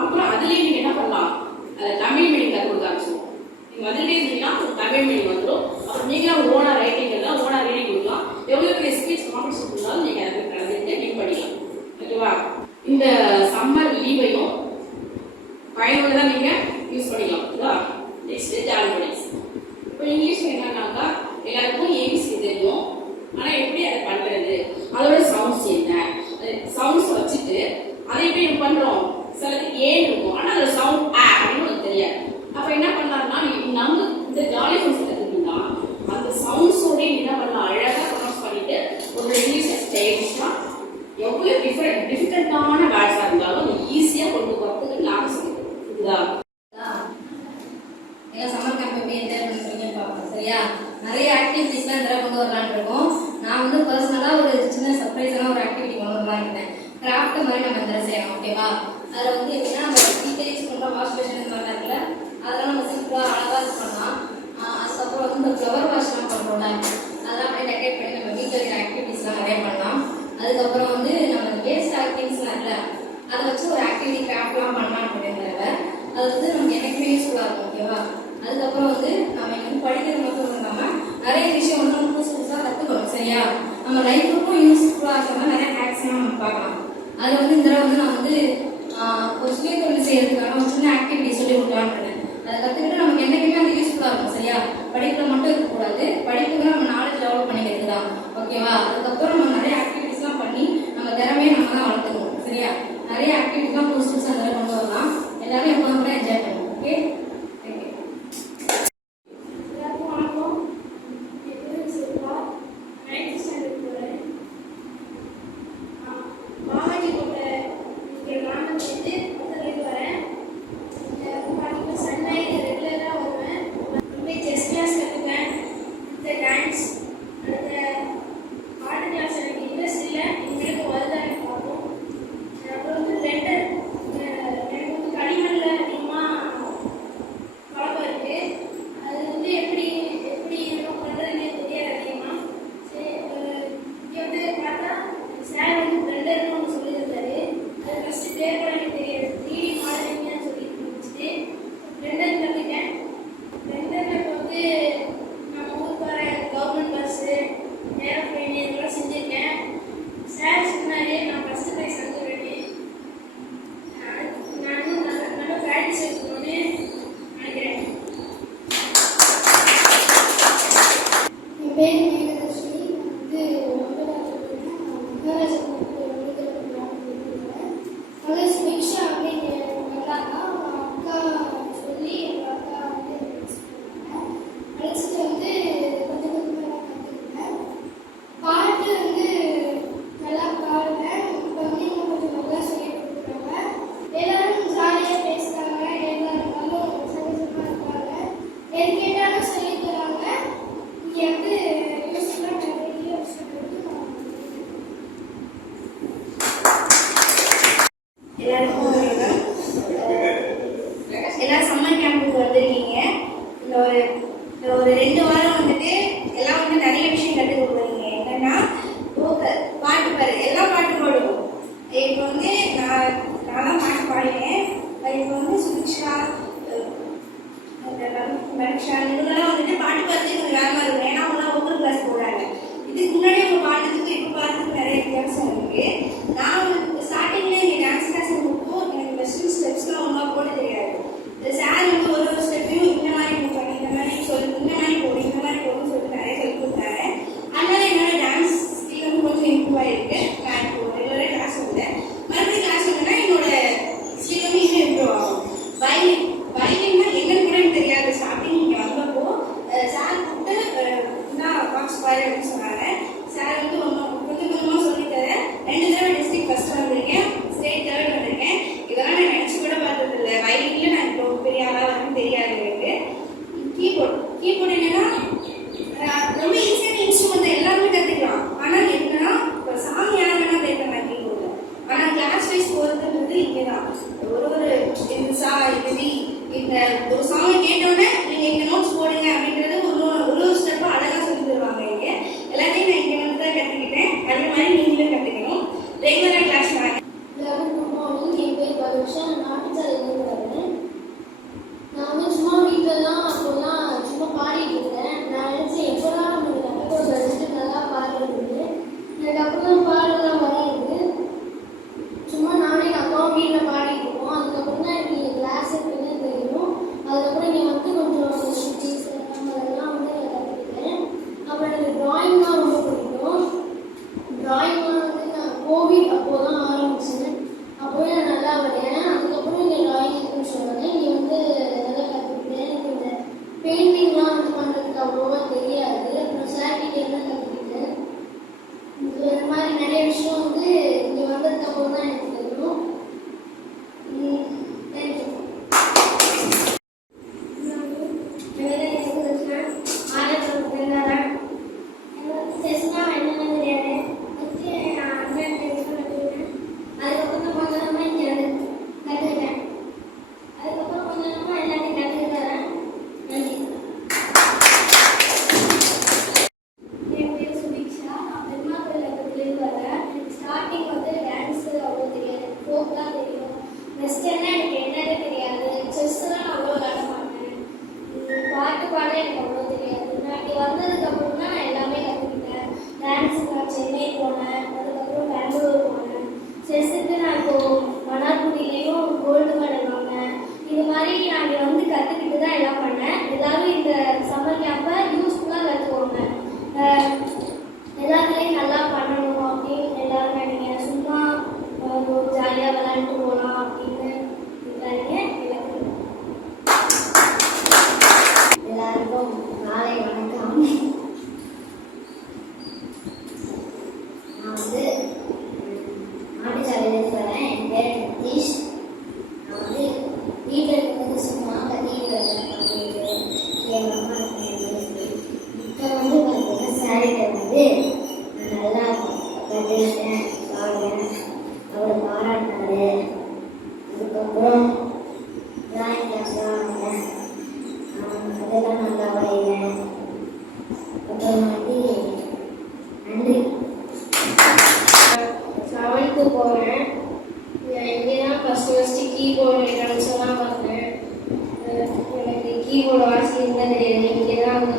அப்புறம் அதுலேயே நீங்கள் என்ன பண்ணலாம், தமிழ் மீனிங் கற்றுக் கொடுக்க ஆரம்பிச்சிடும். நீங்கள் வந்துட்டே இருந்தீங்கன்னா தமிழ் மீனிங் வந்துடும். அப்புறம் நீங்களும் ஓனாக ரைட்டிங் எல்லாம் ஓனாக ரீடிங் கொடுக்கலாம். எவ்வளோ பெரிய ஸ்பீச் காம்படிஷன் கொடுத்தாலும் நீங்கள் அதை கலந்துட்டு நீங்கள் படிக்கலாம். ஓகேவா? இந்த சம்மர் லீவையும் பயனுள்ளதாக நீங்கள் யூஸ் பண்ணிக்கலாம். ஓகேவா? நெக்ஸ்ட் ஜாலிபடிஸ். இப்போ இங்கிலீஷில் என்னன்னாக்கா எல்லாருக்கும் ஏபிசி தெரியும். ஆனால் எப்படி அதை பண்ணுறது, அதோட சவுண்ட்ஸ் என்ன, சவுண்ட்ஸ் வச்சுட்டு அதை எப்படி நம்ம பண்ணுறோம், சிலருக்கு ஏன் இருக்கும் ஆனால் அதில் சவுண்ட் அப்படின்னு உங்களுக்கு தெரியாது. அப்போ என்ன பண்ணலாம்னா நம்ம இந்த ஜாலி ஃபங்க்ஷன் கற்றுக்கிட்டீங்கன்னா அந்த சவுண்ட்ஸோட என்ன பண்ணலாம், அழகாக ப்ரொனவுன்ஸ் பண்ணிட்டு ஒரு இங்கிலீஷ் ஸ்டைலிஷ்னா எவ்வளோ டிஃபிகல்ட்டான வேர்ட்ஸாக இருந்தாலும் ஈஸியாக கொண்டு போகிறதுக்கு நாங்கள் சொல்லிடுவோம். இதுதா எங்கள் சம்மர் கேம்ப் எப்படி என்ஜாய் பண்ணுறீங்கன்னு பார்ப்போம். சரியா? நிறைய ஆக்டிவிட்டிஸ்லாம் இந்த தடவை கொண்டு வரலான்னு இருக்கோம். நான் வந்து பர்சனலாக ஒரு சின்ன சர்ப்ரைஸான ஒரு ஆக்டிவிட்டி கொண்டு வரலான்னு இருக்கேன். கிராஃப்ட் மாதிரி நம்ம இந்த செய்யலாம். ஓகேவா? அதில் வந்து எப்படின்னா நம்ம வீட்டில் யூஸ் பண்ணுறோம் வாஷ் மிஷின் இந்த மாதிரி இருக்குல்ல, அதெல்லாம் நம்ம சிம்பிளாக அழகாக யூஸ் பண்ணலாம். அதுக்கப்புறம் வந்து இந்த ஃப்ளவர் வாஷ்லாம் பண்ணுறோம்ல, அதெல்லாம் அப்படியே டெக்கரேட் பண்ணி நம்ம வீட்டில் இருக்கிற ஆக்டிவிட்டிஸ்லாம் நிறைய பண்ணலாம். அதுக்கப்புறம் வந்து நம்ம வேஸ்ட் ஆக்டிவிட்டிஸ்லாம் இல்லை, அதை வச்சு ஒரு ஆக்டிவிட்டி கிராஃப்ட்லாம் பண்ணலான்னு இருக்கேன். அது வந்து நமக்கு எனக்குமே யூஸ்ஃபுல்லாக இருக்கும். ஓகேவா? அதுக்கப்புறம் வந்து நம்ம வந்து படிக்கிறது மட்டும் இல்லாமல் நிறைய விஷயம் வந்து நம்ம புதுசு புதுசாக கற்றுக்கணும். சரியா? நம்ம லைஃபுக்கும் யூஸ்ஃபுல்லாக இருக்கிற மாதிரி நிறைய ஆக்ஷன்லாம் நம்ம பார்க்கலாம். அதில் வந்து இந்த தடவை வந்து நான் வந்து ஒரு சுய தொழில் செய்யறதுக்கான ஒரு சின்ன ஆக்டிவிட்டி சொல்லி கொடுக்கலான்னு அதை கற்றுக்கிட்டு நமக்கு என்றைக்குமே அது யூஸ்ஃபுல்லாக இருக்கும். சரியா? படிப்பில் மட்டும் இருக்கக்கூடாது, படிப்புக்கு நம்ம நாலேஜ் டெவலப் பண்ணிக்கிறது தான். ஓகேவா? அதுக்கப்புறம் நம்ம நிறைய ஆக்டிவிட்டிஸ்லாம் பண்ணி நம்ம திறமையை நம்ம தான் வளர்த்துக்கணும். சரியா? நிறைய ஆக்டிவிட்டிஸ்லாம் புதுசு புதுசாக அதில் கொண்டு வரலாம். எல்லாரும் எப்போ கூட என்ஜாய் பண்ணுவோம். ஓகே? எல்லாரும் சம்மர் கேம்புக்கு வந்திருக்கீங்க. இந்த ஒரு 2 வாரம் வந்துட்டு எல்லாம் வந்து நிறைய விஷயம் கற்றுக் கொடுக்குறீங்க. என்னன்னா பாட்டு பாரு, எல்லா பாட்டும் பாடுவோம். இப்போ வந்து நான் தான் பாட்டு பாடினேன். இப்போ வந்து சுபிக்ஷா இவங்கெல்லாம் வந்துட்டு பாட்டு பார்த்து கொஞ்சம் வேகமாக இருக்கும். ஏன்னா அவங்களாம் ஒவ்வொரு கிளாஸ் போடுறாங்க. இதுக்கு முன்னாடி அவங்க பாடுறதுக்கு இப்போ பாடுறதுக்கு நிறைய வித்தியாசம் இருக்கு. நான் ஸ்டார்டிங்ல இங்கே டான்ஸ் கிளாஸ் இருக்கும் வைஸ் போகிறதுன்றது இங்கே தான். இந்த ஒரு சாங்கை கேட்டோன்னே நீங்கள் இங்கே நோட்ஸ் போடுங்க அப்படின்றது ஒரு ஸ்டெப்பாக அழகாக சொல்லி தருவாங்க. இங்கே எல்லாத்தையும் நான் இங்கே வந்து தான் கற்றுக்கிட்டேன். அதே மாதிரி நீங்களும் கற்றுக்கணும். ரெகுலராக கிளாஸ் வாங்க. Good morning. என் பேர் பருஷா. நான் நாட்டுச்சாலையிலேருந்து வரேன். நான் வந்து சும்மா வீட்டிலலாம் அப்போல்லாம் சும்மா பாடிட்டு இருந்தேன். நான் நினச்சேன் எப்போதான் நமக்கு கண்டிப்பாக படிச்சுட்டு நல்லா பாடுறது. எனக்கு அப்புறம் பாடலாம் வராது. சும்மா நானே எங்கள் அப்பாவும் வீட்டில் பாடிட்டு இருப்போம். அதுக்கப்புறம் தான் எனக்கு இந்த கிளாஸ் இருக்குன்னு தெரியும். அதுக்கப்புறம் இங்கே வந்து கொஞ்சம் ஸ்டிச்சிங்ஸ் அதெல்லாம் வந்து நான் கற்றுக்கிட்டேன். அப்புறம் எனக்கு ட்ராயிங்லாம் ரொம்ப பிடிக்கும். ட்ராயிங்லாம் வந்து நான் கோவிட் அப்போது தான் ஆரம்பிச்சேன். அப்போவே நான் நல்லா வரேன். அதுக்கப்புறம் இங்கே ட்ராயிங் இருக்குன்னு சொன்னாங்க. இங்கே வந்து நல்லா கற்றுக்கிட்டேன். எனக்கு இந்த பெயிண்டிங்லாம் வந்து பண்ணுறதுக்கு அவ்வளோவா தெரியாது. அப்புறம் சார்கிட்டே தான் கற்றுக்கிட்டேன். இந்த மாதிரி நிறைய விஷயம் வந்து இங்கே வந்ததுக்கு அப்புறம் தான் எனக்கு தெரியும். தேங்க்யூ. செஸ்னா என்னன்னு தெரியாது. நான் அண்ணன் கற்றுக்கிட்டேன். அதுக்கப்புறம் கொஞ்சம் நம்ம இங்கே கற்றுக்கிட்டேன். அதுக்கப்புறம் கொஞ்சம் நம்ம எல்லாத்தையும் கற்றுக்கிட்டேன். நன்றி. என் பேர் சுபிக்ஷா. நான் பெருமாள் பக்கத்துலேருந்து வரேன். எனக்கு ஸ்டார்டிங் வந்து டான்ஸு அவ்வளோ தெரியாது. ஃபோக் தான் தெரியும். வெஸ்டர்னா எனக்கு என்னன்னே தெரியாது. செஸ்ஸெல்லாம் நான் அவ்வளோ விளாட மாட்டேன். பாட்டு பாட எனக்கு அவ்வளோ தெரியாது. நான் இங்கே வந்ததுக்கப்புறம் தான் நான் எல்லாமே கற்றுக்கிட்டேன். டான்ஸுக்கு நான் சென்னை போனேன். அதுக்கப்புறம் பெங்களூர் போனேன். செஸ்ஸுக்கு நான் இப்போது மன்னார்குடியிலையும் கோல்டு மெடல் வாங்கினேன். இது மாதிரி நான் இங்கே வந்து கற்றுக்கிட்டு தான் எல்லாம் பண்ணேன். எல்லாரும் இந்த சம்மர் கேம்பை யூஸ்ஃபுல்லாக கற்றுக்கோங்க. எல்லாத்துலேயும் நல்லா பண்ணணும் அப்படின்னு எல்லாரும் நினைங்க. சும்மா ஜாலியாக விளையாண்டு போகலாம் அப்படின்னு இருக்காதீங்க. எல்லாருக்கும் காலை வணக்கம். நான் வந்து நாட்டுச்சாலையிலேருந்து வரேன். என் பேர் நிதிஷ். நான் வந்து வீட்டில் இருக்கிறது சும்மா கத்திட்டு இருக்கேன். எங்கள் அம்மா இப்போ வந்து பார்த்தீங்கன்னா சாரிட்ட வந்து நான் நல்லா கற்றுக்கிட்டேன், பாடுறேன். அவர் பாராட்டினாரு. அதுக்கப்புறம் ட்ராயிங் கிளாஸ்லாம் வந்தேன். அதெல்லாம் நல்லா வரைகிறேன். அப்புறம் வந்து நன்றி. 7th போகிறேன். இங்கே தான் ஃபஸ்ட்டு கீபோர்டு டான்ஸ்லாம் பார்த்தேன். எனக்கு கீபோர்டு வாசிக்க தான் தெரியாது. இங்கே தான் வந்து